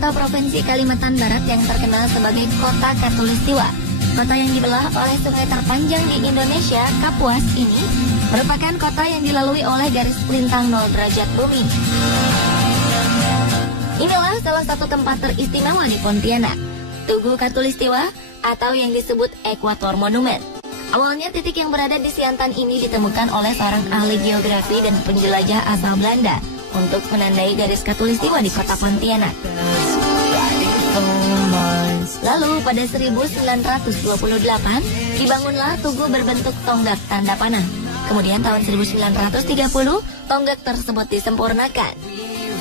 kota provinsi Kalimantan Barat yang terkenal sebagai Kota Khatulistiwa. Kota yang dibelah oleh sungai terpanjang di Indonesia, Kapuas ini merupakan kota yang dilalui oleh garis lintang 0 derajat bumi. Inilah salah satu tempat teristimewa di Pontianak, Tugu Khatulistiwa atau yang disebut Ekuator Monument. Awalnya titik yang berada di Siantan ini ditemukan oleh seorang ahli geografi dan penjelajah asal Belanda untuk menandai garis Khatulistiwa di kota Pontianak. Lalu pada 1928 dibangunlah tugu berbentuk tonggak tanda panah. Kemudian tahun 1930 tonggak tersebut disempurnakan.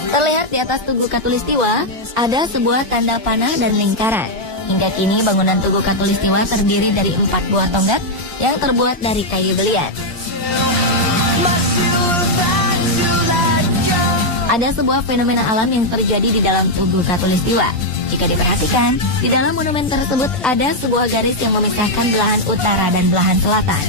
Terlihat di atas Tugu Khatulistiwa ada sebuah tanda panah dan lingkaran. Hingga kini bangunan Tugu Khatulistiwa terdiri dari 4 buah tonggak yang terbuat dari kayu belian. Ada sebuah fenomena alam yang terjadi di dalam Tugu Khatulistiwa. Jika diperhatikan, di dalam monumen tersebut ada sebuah garis yang memisahkan belahan utara dan belahan selatan.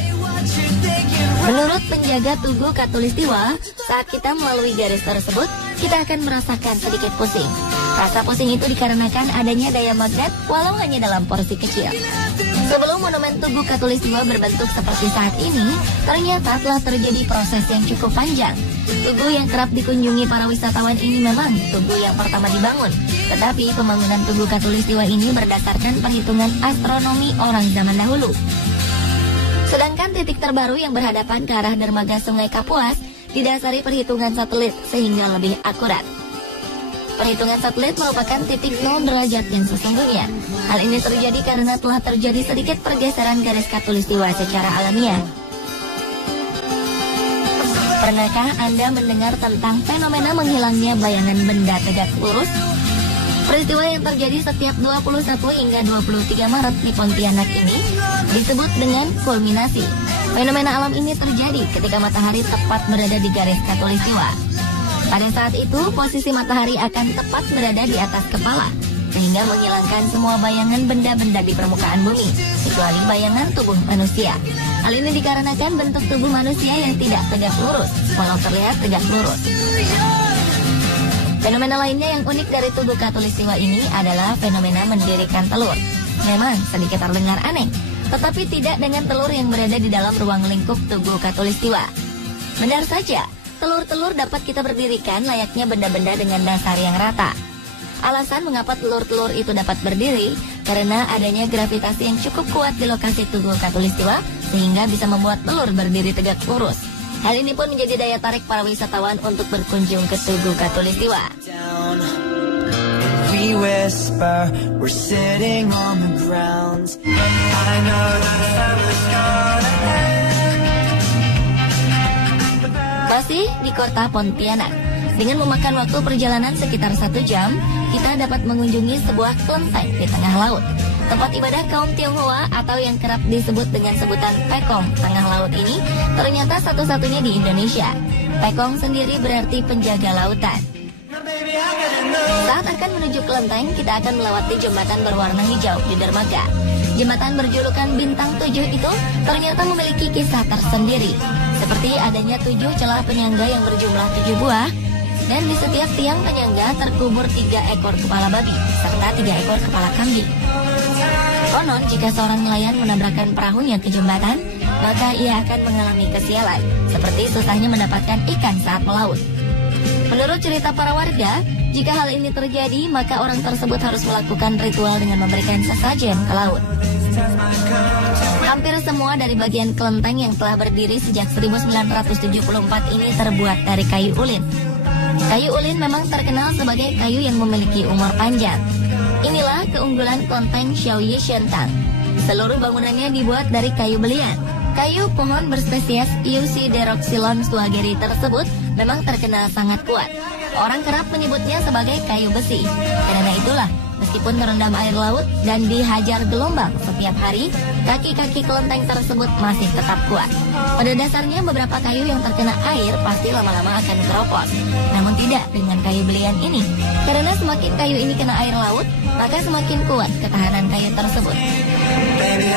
Menurut penjaga Tugu Khatulistiwa, saat kita melalui garis tersebut, kita akan merasakan sedikit pusing. Rasa pusing itu dikarenakan adanya daya magnet walau hanya dalam porsi kecil. Sebelum monumen Tugu Khatulistiwa berbentuk seperti saat ini, ternyata telah terjadi proses yang cukup panjang. Tugu yang kerap dikunjungi para wisatawan ini memang tugu yang pertama dibangun. Tetapi pembangunan Tugu Khatulistiwa ini berdasarkan perhitungan astronomi orang zaman dahulu. Sedangkan titik terbaru yang berhadapan ke arah dermaga Sungai Kapuas didasari perhitungan satelit sehingga lebih akurat. Perhitungan satelit merupakan titik 0 derajat yang sesungguhnya. Hal ini terjadi karena telah terjadi sedikit pergeseran garis Khatulistiwa secara alamiah. Pernahkah Anda mendengar tentang fenomena menghilangnya bayangan benda tegak lurus? Peristiwa yang terjadi setiap 21 hingga 23 Maret di Pontianak ini disebut dengan kulminasi. Fenomena alam ini terjadi ketika matahari tepat berada di garis Khatulistiwa. Pada saat itu, posisi matahari akan tepat berada di atas kepala, sehingga menghilangkan semua bayangan benda-benda di permukaan bumi, kecuali bayangan tubuh manusia. Hal ini dikarenakan bentuk tubuh manusia yang tidak tegak lurus, walau terlihat tegak lurus. Fenomena lainnya yang unik dari Tugu Khatulistiwa ini adalah fenomena mendirikan telur. Memang sedikit terdengar aneh, tetapi tidak dengan telur yang berada di dalam ruang lingkup Tugu Khatulistiwa. Benar saja, telur-telur dapat kita berdirikan layaknya benda-benda dengan dasar yang rata. Alasan mengapa telur-telur itu dapat berdiri karena adanya gravitasi yang cukup kuat di lokasi Tugu Khatulistiwa sehingga bisa membuat telur berdiri tegak lurus. Hal ini pun menjadi daya tarik para wisatawan untuk berkunjung ke Tugu Khatulistiwa. Masih di kota Pontianak, dengan memakan waktu perjalanan sekitar 1 jam, kita dapat mengunjungi sebuah kelenteng di tengah laut. Tempat ibadah kaum Tionghoa atau yang kerap disebut dengan sebutan Pekong tengah laut ini ternyata satu-satunya di Indonesia. Pekong sendiri berarti penjaga lautan. Saat akan menuju kelenteng, kita akan melewati jembatan berwarna hijau di dermaga. Jembatan berjulukan Bintang 7 itu ternyata memiliki kisah tersendiri. Seperti adanya 7 celah penyangga yang berjumlah 7 buah, dan di setiap tiang penyangga terkubur 3 ekor kepala babi, serta 3 ekor kepala kambing. Konon, jika seorang nelayan menabrakkan perahunya ke jembatan, maka ia akan mengalami kesialan, seperti susahnya mendapatkan ikan saat melaut. Menurut cerita para warga, jika hal ini terjadi, maka orang tersebut harus melakukan ritual dengan memberikan sesajen ke laut. Hampir semua dari bagian kelenteng yang telah berdiri sejak 1974 ini terbuat dari kayu ulin. Kayu ulin memang terkenal sebagai kayu yang memiliki umur panjang. Inilah keunggulan kelenteng Xiaoyi Shentang. Seluruh bangunannya dibuat dari kayu belian. Kayu pohon berspesies Eusideroxylon swageri tersebut memang terkenal sangat kuat. Orang kerap menyebutnya sebagai kayu besi. Karena itulah, meskipun terendam air laut dan dihajar gelombang setiap hari, kaki-kaki kelenteng tersebut masih tetap kuat. Pada dasarnya beberapa kayu yang terkena air pasti lama-lama akan keropos. Namun tidak dengan kayu belian ini. Karena semakin kayu ini kena air laut, maka semakin kuat ketahanan kayu tersebut. Baby,